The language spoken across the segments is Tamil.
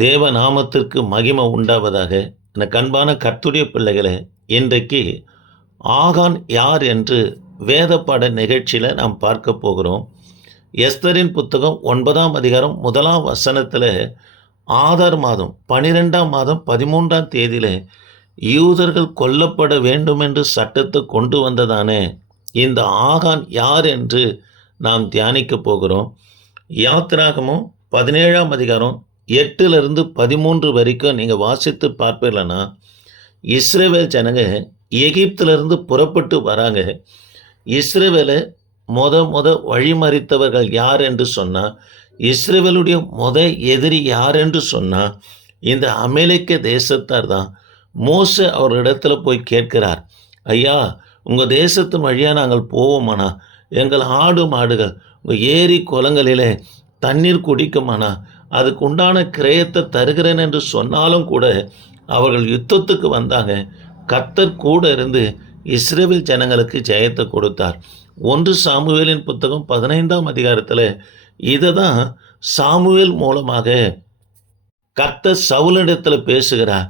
தேவ நாமத்திற்கு மகிமை உண்டாவதாக. எனக்கு அன்பான கர்த்தருடைய பிள்ளைகளே, இன்றைக்கு ஆகான் யார் என்று வேத பாட நிகழ்ச்சியில் நாம் பார்க்க போகிறோம். எஸ்தரின் புத்தகம் 9ஆம் அதிகாரம் 1ஆம் வசனத்தில் ஆதார் மாதம் 12ஆம் மாதம் 13ஆம் தேதியில் யூதர்கள் கொல்லப்பட வேண்டும் என்று சட்டத்தை கொண்டு வந்ததானே இந்த ஆகான் யார் என்று நாம் தியானிக்க போகிறோம். யாத்திராகமும் 17ஆம் அதிகாரம் 8லிருந்து 13 வரைக்கும் நீங்கள் வாசித்து பார்ப்பீங்களா, இஸ்ரவேல் ஜனங்க எகிப்திலிருந்து புறப்பட்டு வராங்க. இஸ்ரவேலை முத வழிமறித்தவர்கள் யார் என்று சொன்னால், இஸ்ரவேலுடைய எதிரி யார் என்று சொன்னால் இந்த அமலேக்க தேசத்தார் தான். மோசே அவரிடத்துல போய் கேட்கிறார், ஐயா, உங்கள் தேசத்து வழியாக நாங்கள் போவோமானா, எங்கள் ஆடு மாடுகள் உங்கள் ஏரி குளங்களிலே தண்ணீர் குடிக்குமானா, அதுக்கு உண்டான கிரயத்தை தருகிறேன் என்று சொன்னாலும் கூட அவர்கள் யுத்தத்துக்கு வந்தாங்க. கர்த்தர் கூட இருந்து இஸ்ரவேல் ஜனங்களுக்கு ஜெயத்தை கொடுத்தார். 1 சாமுவேலின் புத்தகம் 15ஆம் அதிகாரத்தில் இதை தான் சாமுவேல் மூலமாக கர்த்தர் சவுலிடத்தில் பேசுகிறார்.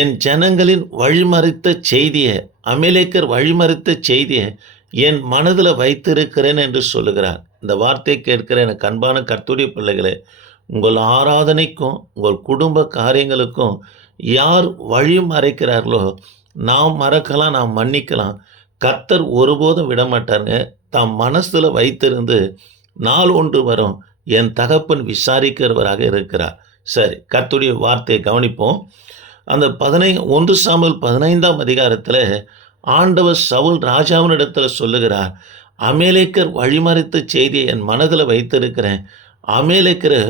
என் ஜனங்களின் வழிமறித்த செய்தியை, அமலேக்கர் வழிமறித்த செய்தியை என் மனதில் வைத்திருக்கிறேன் என்று சொல்லுகிறார். இந்த வார்த்தையை கேட்கிற எனக்கு அன்பான கர்த்தருடைய பிள்ளைகளே, உங்கள் ஆராதனைக்கும் உங்கள் குடும்ப காரியங்களுக்கும் யார் வழி மறைக்கிறார்களோ, நாம் மறக்கலாம், நாம் மன்னிக்கலாம். கர்த்தர் ஒருபோதும் விடமாட்டாருங்க. தாம் மனசில் வைத்திருந்து நாள் ஒன்று வரும் என் தகப்பன் விசாரிக்கிறவராக இருக்கிறார். சரி, கர்த்தருடைய வார்த்தையை கவனிப்போம். அந்த 1 சாமுவேல் 15ஆம் அதிகாரத்தில் ஆண்டவர் சவுல் ராஜாவினிடத்தில் சொல்லுகிறார், அமலேக்கர் வழிமறித்த செய்தியை என் மனதில் வைத்திருக்கிறேன். அமலேக்கரை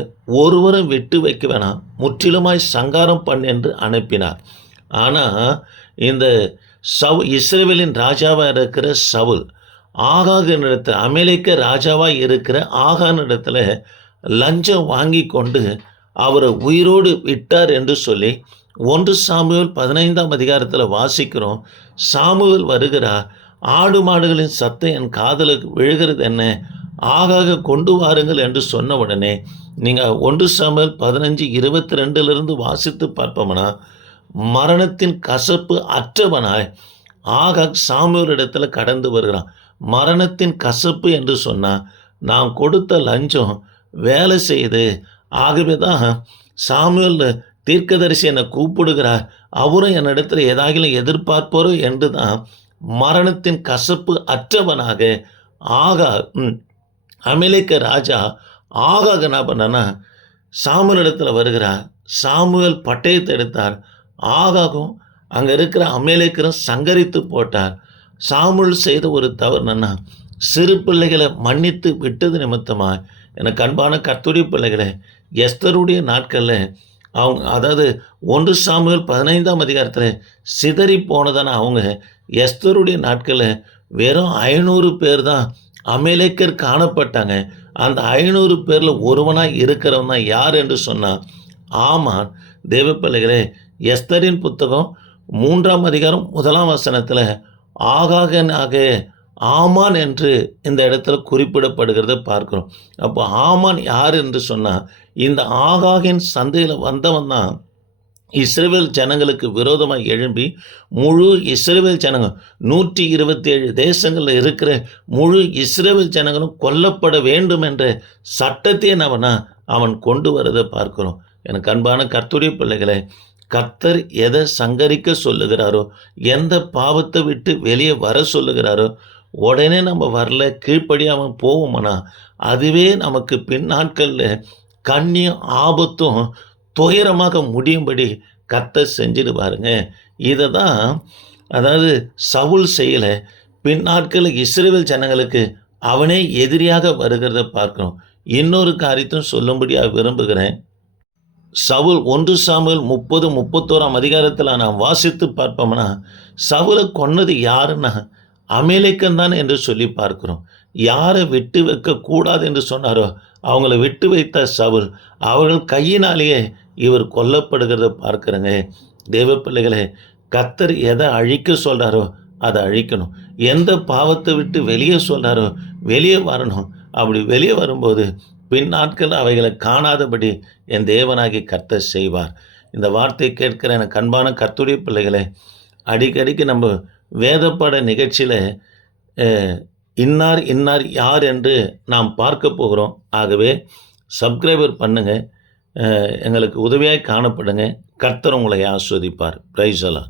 ஒருவரும் விட்டு வைக்க வேணாம், முற்றிலுமாய் சங்காரம் பண்ணு என்று அனுப்பினார். ஆனால் இந்த இஸ்ரவேலின் ராஜாவாக இருக்கிற சவுல் ஆகானிடத்தில், அமலேக்க ராஜாவாக இருக்கிற ஆகானிடத்தில் லஞ்சம் வாங்கி கொண்டு அவரை உயிரோடு விட்டார் என்று சொல்லி 1 சாமுவேல் 15ஆம் அதிகாரத்தில் வாசிக்கிறோம். சாமுவேல் வருகிறார், ஆடு மாடுகளின் சத்தம் என் காதலுக்கு விழுகிறது என்ன, ஆகாக கொண்டு வாருங்கள் என்று சொன்ன உடனே நீங்கள் 1 சாமுவேல் 15:22 வாசித்து பார்ப்போம்னா, மரணத்தின் கசப்பு அற்றவனாய் ஆகாக் சாமுவேல் இடத்துல கடந்து வருகிறான். மரணத்தின் கசப்பு என்று சொன்னால் நாம் கொடுத்த லஞ்சம் வேலை செய்யுது. ஆகவே தான் சாமுவேல் தீர்க்கதரிசி என்னை கூப்பிடுகிறார், அவரும் என்னிடத்தில் ஏதாகிலும் எதிர்பார்ப்பாரோ என்று தான் மரணத்தின் கசப்பு அற்றவனாக அமலேக்க ராஜா ஆகாக என்ன பண்ணனா சாமுவேல் இடத்துல வருகிறார். சாமுவேல் பட்டயத்தை எடுத்தார். ஆகாகும் அங்கே இருக்கிற அமலேக்கரும் சங்கரித்து போட்டார். சாமுவேல் செய்த ஒரு தவறு என்னன்னா, சிறு பிள்ளைகளை மன்னித்து விட்டது நிமித்தமாக எனக்கு அன்பான கர்த்தருடைய பிள்ளைகளை, எஸ்தருடைய நாட்களில் அவங்க, அதாவது 1 சாமுவேல் 15ஆம் அதிகாரத்தில் சிதறி போனதான அவங்க எஸ்தருடைய நாட்களில் வெறும் 500 பேர் தான் அமலேக்கர் காணப்பட்டாங்க. அந்த 500 பேரில் ஒருவனாக இருக்கிறவன் தான் யார் என்று சொன்னால் ஆமான். தேவ பிள்ளைகளே, எஸ்தரின் புத்தகம் 3ஆம் அதிகாரம் 1ஆம் வசனத்தில் ஆகாகனாக ஆமான் என்று இந்த இடத்துல குறிப்பிடப்படுகிறத பார்க்கிறோம். அப்போ ஆமான் யார் என்று சொன்னால் இந்த ஆகாகின் சந்தையில் வந்தவன் தான் இஸ்ரவேல் ஜனங்களுக்கு விரோதமாக எழும்பி முழு இஸ்ரவேல் ஜனங்கள் 127 தேசங்களில் இருக்கிற முழு இஸ்ரவேல் ஜனங்களும் கொல்லப்பட வேண்டும் என்ற சட்டத்தை அவன் கொண்டு வரதை பார்க்கிறோம். எனக்கு அன்பான கர்த்தருடைய பிள்ளைகளை, கர்த்தர் எதை சங்கரிக்க சொல்லுகிறாரோ, எந்த பாவத்தை விட்டு வெளியே வர சொல்லுகிறாரோ, உடனே நம்ம வரல, கீழ்ப்படியாமல் போவோம்னா அதுவே நமக்கு பின்னாட்களில் கண்ணியும் ஆபத்தும் துயரமாக முடியும்படி கர்த்தர் செஞ்சிடுவாருங்க. இதை தான், அதாவது சவுல் செய்யலை, பின்னாட்களில் இஸ்ரவேல் ஜனங்களுக்கு அவனே எதிரியாக வருகிறத பார்க்கணும். இன்னொரு காரியத்தையும் சொல்லும்படியாக விரும்புகிறேன். சவுல் 1 சாமுவேல் 30-31ஆம் அதிகாரத்தில் நாம் வாசித்து பார்ப்போம்னா, சவுலை கொன்னது யாருன்னா அமலேக்கன் தான் என்று சொல்லி பார்க்கிறோம். யாரை விட்டு வைக்கக்கூடாது என்று சொன்னாரோ அவங்கள விட்டு வைத்த சவுல், அவர்கள் கையினாலேயே இவர் கொல்லப்படுகிறத பார்க்குறேங்க. தேவ பிள்ளைகளே, கர்த்தர் எதை அழிக்க சொல்கிறாரோ அதை அழிக்கணும். எந்த பாவத்தை விட்டு வெளியே சொல்கிறாரோ வெளியே வரணும். அப்படி வெளியே வரும்போது பின் நாட்கள் அவைகளை காணாதபடி என் தேவனாகி கர்த்தர் செய்வார். இந்த வார்த்தை கேட்கிற எனக்கு அன்பான கர்த்தருடைய பிள்ளைகளே, அடிக்கடிக்கு நம்ம வேதப்பாட நிகழ்ச்சியில் இன்னார் இன்னார் யார் என்று நாம் பார்க்க போகிறோம். ஆகவே சப்ஸ்கிரைபர் பண்ணுங்கள், எங்களுக்கு உதவியாய் காணப்படுங்க. கர்த்தர் உங்களை ஆஸ்வதிப்பார். பிரைஸ் எல்லாம்.